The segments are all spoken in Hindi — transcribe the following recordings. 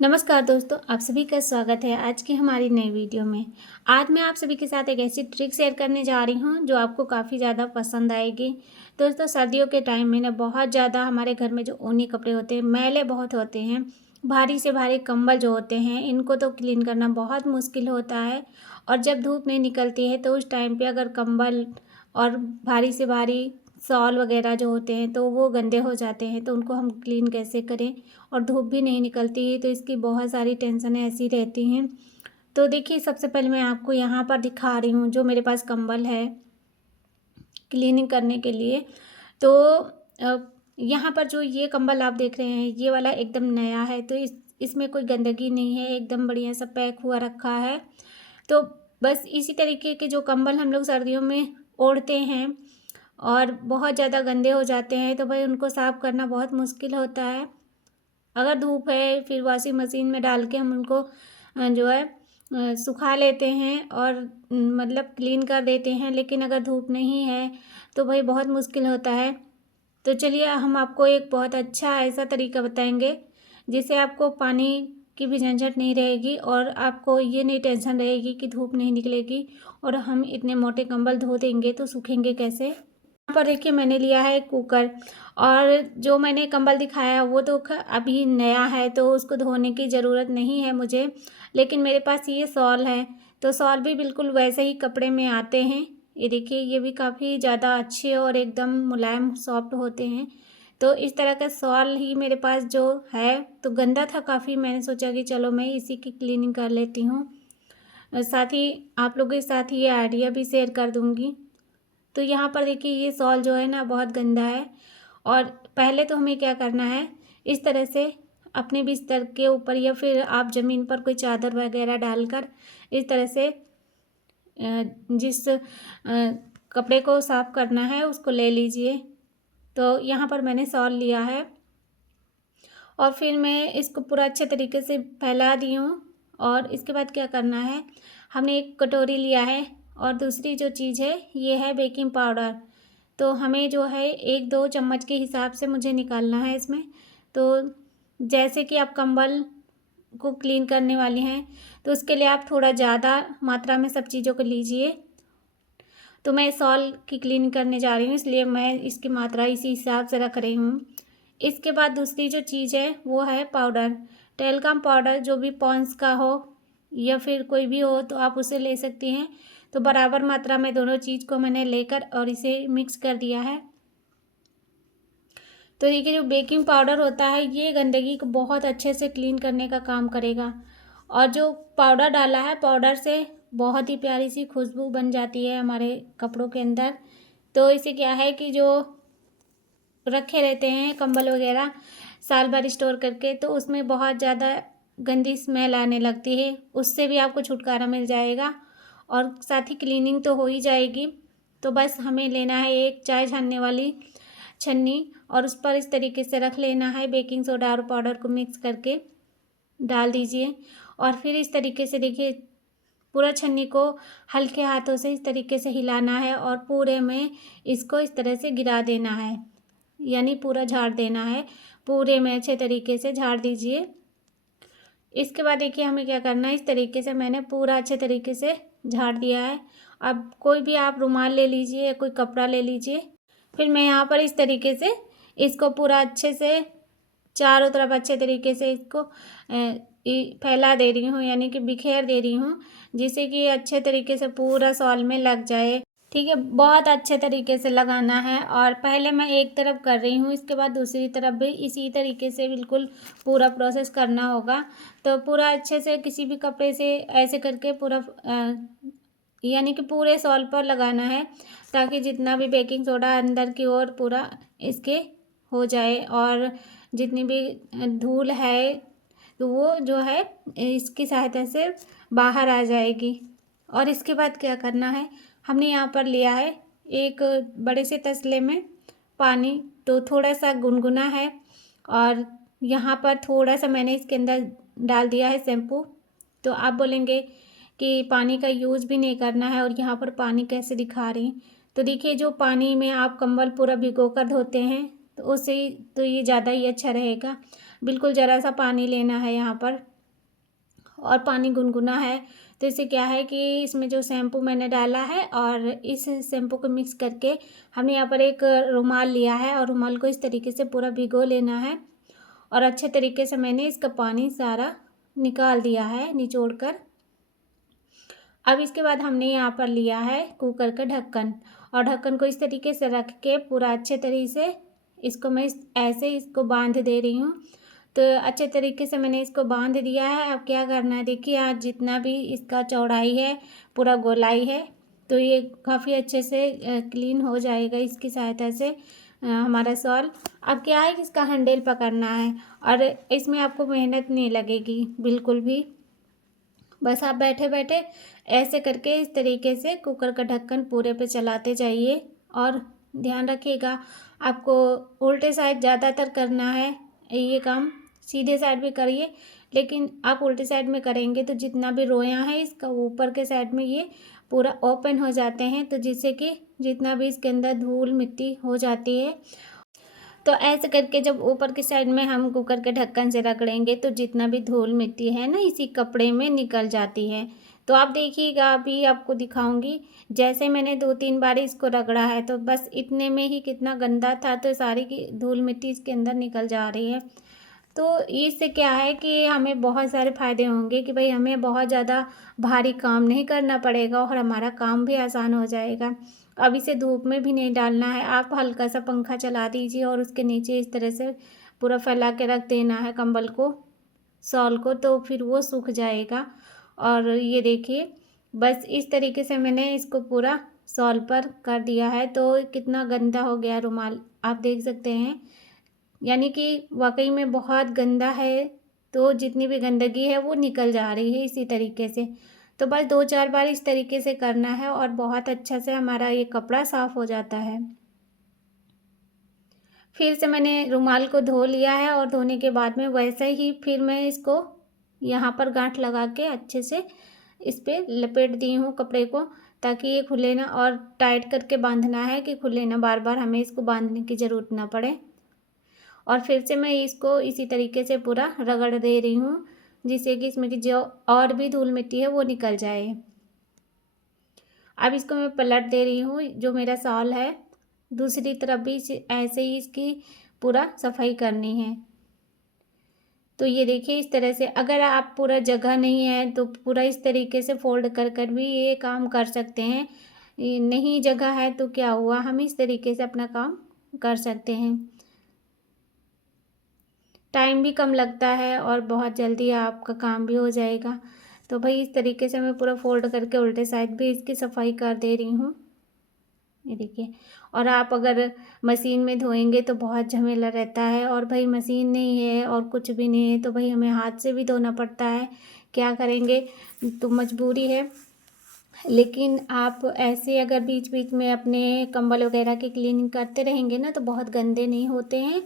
नमस्कार दोस्तों, आप सभी का स्वागत है आज की हमारी नई वीडियो में। आज मैं आप सभी के साथ एक ऐसी ट्रिक शेयर करने जा रही हूं जो आपको काफ़ी ज़्यादा पसंद आएगी। दोस्तों, सर्दियों के टाइम में ना बहुत ज़्यादा हमारे घर में जो ऊनी कपड़े होते हैं, मैले बहुत होते हैं। भारी से भारी कंबल जो होते हैं, इनको तो क्लीन करना बहुत मुश्किल होता है। और जब धूप नहीं निकलती है तो उस टाइम पर अगर कंबल और भारी से भारी शॉल वगैरह जो होते हैं तो वो गंदे हो जाते हैं, तो उनको हम क्लीन कैसे करें। और धूप भी नहीं निकलती है तो इसकी बहुत सारी टेंशनें ऐसी रहती हैं। तो देखिए, सबसे पहले मैं आपको यहाँ पर दिखा रही हूँ जो मेरे पास कंबल है क्लीनिंग करने के लिए। तो यहाँ पर जो ये कंबल आप देख रहे हैं, ये वाला एकदम नया है, तो इसमें कोई गंदगी नहीं है, एकदम बढ़िया सा पैक हुआ रखा है। तो बस इसी तरीके के जो कंबल हम लोग सर्दियों में ओढ़ते हैं और बहुत ज़्यादा गंदे हो जाते हैं, तो भाई उनको साफ़ करना बहुत मुश्किल होता है। अगर धूप है फिर वॉशिंग मशीन में डाल के हम उनको जो है सुखा लेते हैं और मतलब क्लीन कर देते हैं। लेकिन अगर धूप नहीं है तो भाई बहुत मुश्किल होता है। तो चलिए, हम आपको एक बहुत अच्छा ऐसा तरीका बताएंगे जिससे आपको पानी की भी झंझट नहीं रहेगी और आपको ये नहीं टेंशन रहेगी कि धूप नहीं निकलेगी और हम इतने मोटे कंबल धो देंगे तो सूखेंगे कैसे। यहाँ पर देखिए, मैंने लिया है कुकर। और जो मैंने कंबल दिखाया वो तो अभी नया है, तो उसको धोने की ज़रूरत नहीं है मुझे। लेकिन मेरे पास ये शॉल है, तो शॉल भी बिल्कुल वैसे ही कपड़े में आते हैं। ये देखिए, ये भी काफ़ी ज़्यादा अच्छे और एकदम मुलायम सॉफ्ट होते हैं। तो इस तरह का शॉल ही मेरे पास जो है, तो गंदा था काफ़ी, मैंने सोचा कि चलो मैं इसी की क्लीनिंग कर लेती हूँ। साथ ही आप लोगों के साथ ये आइडिया भी शेयर कर दूँगी। तो यहाँ पर देखिए, ये शॉल जो है ना बहुत गंदा है। और पहले तो हमें क्या करना है, इस तरह से अपने बिस्तर के ऊपर या फिर आप ज़मीन पर कोई चादर वगैरह डालकर इस तरह से जिस कपड़े को साफ़ करना है उसको ले लीजिए। तो यहाँ पर मैंने शॉल लिया है और फिर मैं इसको पूरा अच्छे तरीके से फैला दी हूँ। और इसके बाद क्या करना है, हमने एक कटोरी लिया है और दूसरी जो चीज़ है ये है बेकिंग पाउडर। तो हमें जो है 1-2 चम्मच के हिसाब से मुझे निकालना है इसमें। तो जैसे कि आप कंबल को क्लीन करने वाली हैं तो उसके लिए आप थोड़ा ज़्यादा मात्रा में सब चीज़ों को लीजिए। तो मैं शॉल की क्लीन करने जा रही हूँ, इसलिए मैं इसकी मात्रा इसी हिसाब से रख रही हूँ। इसके बाद दूसरी जो चीज़ है वो है पाउडर, टेल्कम पाउडर, जो भी पॉन्ड्स का हो या फिर कोई भी हो तो आप उसे ले सकती हैं। तो बराबर मात्रा में दोनों चीज़ को मैंने लेकर और इसे मिक्स कर दिया है। तो देखिए, जो बेकिंग पाउडर होता है ये गंदगी को बहुत अच्छे से क्लीन करने का काम करेगा। और जो पाउडर डाला है, पाउडर से बहुत ही प्यारी सी खुशबू बन जाती है हमारे कपड़ों के अंदर। तो इससे क्या है कि जो रखे रहते हैं कंबल वगैरह साल भर स्टोर करके, तो उसमें बहुत ज़्यादा गंदी स्मेल आने लगती है, उससे भी आपको छुटकारा मिल जाएगा और साथ ही क्लीनिंग तो हो ही जाएगी। तो बस हमें लेना है एक चाय छानने वाली छन्नी और उस पर इस तरीके से रख लेना है, बेकिंग सोडा और पाउडर को मिक्स करके डाल दीजिए। और फिर इस तरीके से देखिए, पूरा छन्नी को हल्के हाथों से इस तरीके से हिलाना है और पूरे में इसको इस तरह से गिरा देना है, यानी पूरा झाड़ देना है। पूरे में अच्छे तरीके से झाड़ दीजिए। इसके बाद देखिए, हमें क्या करना है, इस तरीके से मैंने पूरा अच्छे तरीके से झाड़ दिया है। अब कोई भी आप रुमाल ले लीजिए या कोई कपड़ा ले लीजिए। फिर मैं यहाँ पर इस तरीके से इसको पूरा अच्छे से चारों तरफ अच्छे तरीके से इसको फैला दे रही हूँ, यानी कि बिखेर दे रही हूँ, जिससे कि अच्छे तरीके से पूरा शॉल में लग जाए। ठीक है, बहुत अच्छे तरीके से लगाना है। और पहले मैं एक तरफ कर रही हूँ, इसके बाद दूसरी तरफ भी इसी तरीके से बिल्कुल पूरा प्रोसेस करना होगा। तो पूरा अच्छे से किसी भी कपड़े से ऐसे करके पूरा यानी कि पूरे शॉल पर लगाना है, ताकि जितना भी बेकिंग सोडा अंदर की ओर पूरा इसके हो जाए और जितनी भी धूल है तो वो जो है इसकी सहायता से बाहर आ जाएगी। और इसके बाद क्या करना है, हमने यहाँ पर लिया है एक बड़े से तसले में पानी, तो थोड़ा सा गुनगुना है और यहाँ पर थोड़ा सा मैंने इसके अंदर डाल दिया है शैम्पू। तो आप बोलेंगे कि पानी का यूज़ भी नहीं करना है और यहाँ पर पानी कैसे दिखा रही। तो देखिए, जो पानी में आप कंबल पूरा भिगो कर धोते हैं तो उससे तो ये ज़्यादा ही अच्छा रहेगा। बिल्कुल ज़रा सा पानी लेना है यहाँ पर, और पानी गुनगुना है। तो इससे क्या है कि इसमें जो शैम्पू मैंने डाला है और इस शैम्पू को मिक्स करके हमने यहाँ पर एक रुमाल लिया है और रुमाल को इस तरीके से पूरा भिगो लेना है और अच्छे तरीके से मैंने इसका पानी सारा निकाल दिया है निचोड़ कर। अब इसके बाद हमने यहाँ पर लिया है कुकर का ढक्कन और ढक्कन को इस तरीके से रख के पूरा अच्छे तरीके से इसको मैं ऐसे इसको बांध दे रही हूँ। तो अच्छे तरीके से मैंने इसको बांध दिया है। अब क्या करना है, देखिए आज जितना भी इसका चौड़ाई है, पूरा गोलाई है, तो ये काफ़ी अच्छे से क्लीन हो जाएगा इसकी सहायता से हमारा सॉल। अब क्या है कि इसका हैंडल पकड़ना है और इसमें आपको मेहनत नहीं लगेगी बिल्कुल भी। बस आप बैठे बैठे ऐसे करके इस तरीके से कुकर का ढक्कन पूरे पे चलाते जाइए और ध्यान रखिएगा आपको उल्टे साइड ज़्यादातर करना है ये काम। सीधे साइड भी करिए, लेकिन आप उल्टे साइड में करेंगे तो जितना भी रोयां हैं इसका ऊपर के साइड में ये पूरा ओपन हो जाते हैं, तो जिससे कि जितना भी इसके अंदर धूल मिट्टी हो जाती है, तो ऐसे करके जब ऊपर की साइड में हम कुकर के ढक्कन से रगड़ेंगे तो जितना भी धूल मिट्टी है ना इसी कपड़े में निकल जाती है। तो आप देखिएगा, अभी आपको दिखाऊंगी। जैसे मैंने 2-3 बार इसको रगड़ा है तो बस इतने में ही कितना गंदा था, तो सारी की धूल मिट्टी इसके अंदर निकल जा रही है। तो इससे क्या है कि हमें बहुत सारे फ़ायदे होंगे कि भाई हमें बहुत ज़्यादा भारी काम नहीं करना पड़ेगा और हमारा काम भी आसान हो जाएगा। अब इसे धूप में भी नहीं डालना है, आप हल्का सा पंखा चला दीजिए और उसके नीचे इस तरह से पूरा फैला के रख देना है कंबल को, शॉल को, तो फिर वो सूख जाएगा। और ये देखिए बस इस तरीके से मैंने इसको पूरा शॉल पर कर दिया है। तो कितना गंदा हो गया रुमाल आप देख सकते हैं, यानी कि वाकई में बहुत गंदा है। तो जितनी भी गंदगी है वो निकल जा रही है इसी तरीके से। तो बस 2-4 बार इस तरीके से करना है और बहुत अच्छा से हमारा ये कपड़ा साफ़ हो जाता है। फिर से मैंने रुमाल को धो लिया है और धोने के बाद में वैसे ही फिर मैं इसको यहाँ पर गांठ लगा के अच्छे से इस पर लपेट दी हूँ कपड़े को, ताकि ये खुले ना, और टाइट करके बांधना है कि खुले ना, बार बार हमें इसको बांधने की ज़रूरत ना पड़े। और फिर से मैं इसको इसी तरीके से पूरा रगड़ दे रही हूँ, जिससे कि इसमें की जो और भी धूल मिट्टी है वो निकल जाए। अब इसको मैं पलट दे रही हूँ, जो मेरा शॉल है दूसरी तरफ भी ऐसे ही इसकी पूरा सफाई करनी है। तो ये देखिए इस तरह से, अगर आप पूरा जगह नहीं है तो पूरा इस तरीके से फोल्ड कर कर भी ये काम कर सकते हैं। नहीं जगह है तो क्या हुआ, हम इस तरीके से अपना काम कर सकते हैं। टाइम भी कम लगता है और बहुत जल्दी आपका काम भी हो जाएगा। तो भाई इस तरीके से मैं पूरा फोल्ड करके उल्टे साइड भी इसकी सफाई कर दे रही हूँ, ये देखिए। और आप अगर मशीन में धोएंगे तो बहुत झमेला रहता है, और भाई मशीन नहीं है और कुछ भी नहीं है तो भाई हमें हाथ से भी धोना पड़ता है, क्या करेंगे, तो मजबूरी है। लेकिन आप ऐसे अगर बीच बीच में अपने कंबल वगैरह की क्लीनिंग करते रहेंगे ना तो बहुत गंदे नहीं होते हैं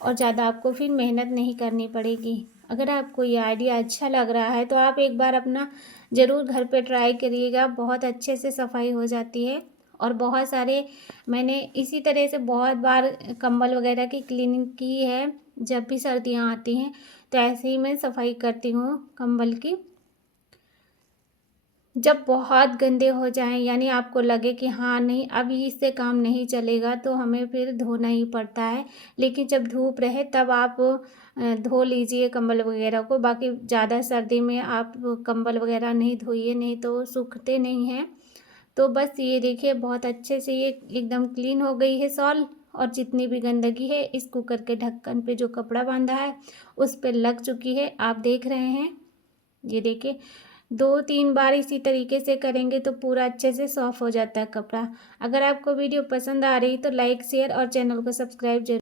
और ज़्यादा आपको फिर मेहनत नहीं करनी पड़ेगी। अगर आपको ये आइडिया अच्छा लग रहा है तो आप एक बार अपना ज़रूर घर पे ट्राई करिएगा, बहुत अच्छे से सफाई हो जाती है। और बहुत सारे मैंने इसी तरह से बहुत बार कंबल वगैरह की क्लीनिंग की है, जब भी सर्दियाँ आती हैं तो ऐसे ही मैं सफाई करती हूँ कंबल की। जब बहुत गंदे हो जाएं, यानी आपको लगे कि हाँ नहीं अभी इससे काम नहीं चलेगा, तो हमें फिर धोना ही पड़ता है। लेकिन जब धूप रहे तब आप धो लीजिए कंबल वगैरह को। बाकी ज़्यादा सर्दी में आप कंबल वगैरह नहीं धोइए, नहीं तो सूखते नहीं हैं। तो बस ये देखिए बहुत अच्छे से ये एकदम क्लीन हो गई है शॉल, और जितनी भी गंदगी है इस कुकर के ढक्कन पे जो कपड़ा बांधा है उस पर लग चुकी है, आप देख रहे हैं। ये देखिए 2-3 बार इसी तरीके से करेंगे तो पूरा अच्छे से सॉफ्ट हो जाता है कपड़ा। अगर आपको वीडियो पसंद आ रही तो लाइक शेयर और चैनल को सब्सक्राइब जरूर।